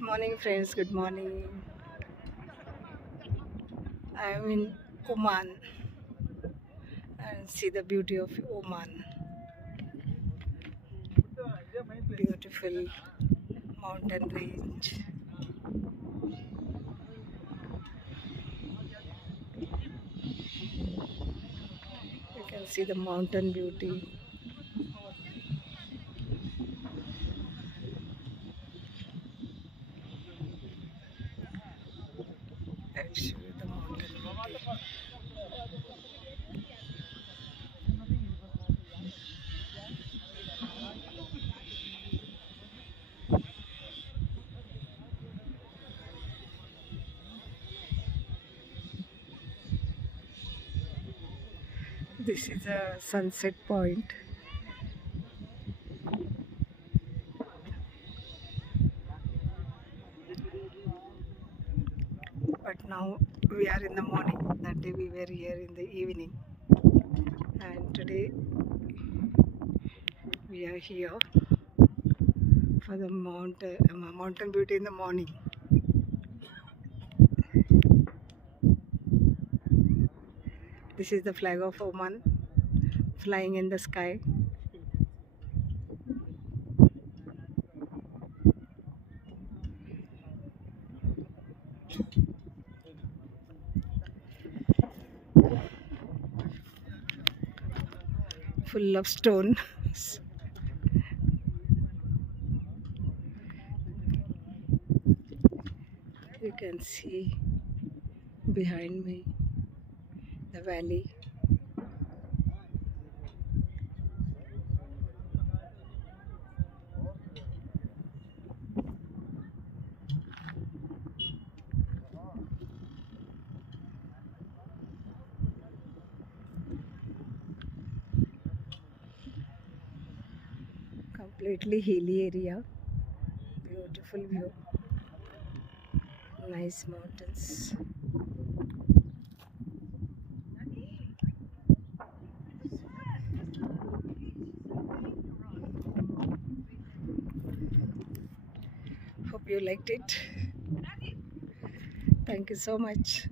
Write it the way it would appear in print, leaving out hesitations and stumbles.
Good morning, friends. Good morning. I'm in Oman and see the beauty of Oman. Beautiful mountain range. You can see the mountain beauty. Actually, the mountain beauty. This is a sunset point. But now we are in the morning. That day we were here in the evening. And today we are here for the mountain beauty in the morning. This is the flag of Oman flying in the sky. Full of stone. You can see behind me the valley. Completely hilly area. Beautiful view. Nice mountains. Hope you liked it. Thank you so much.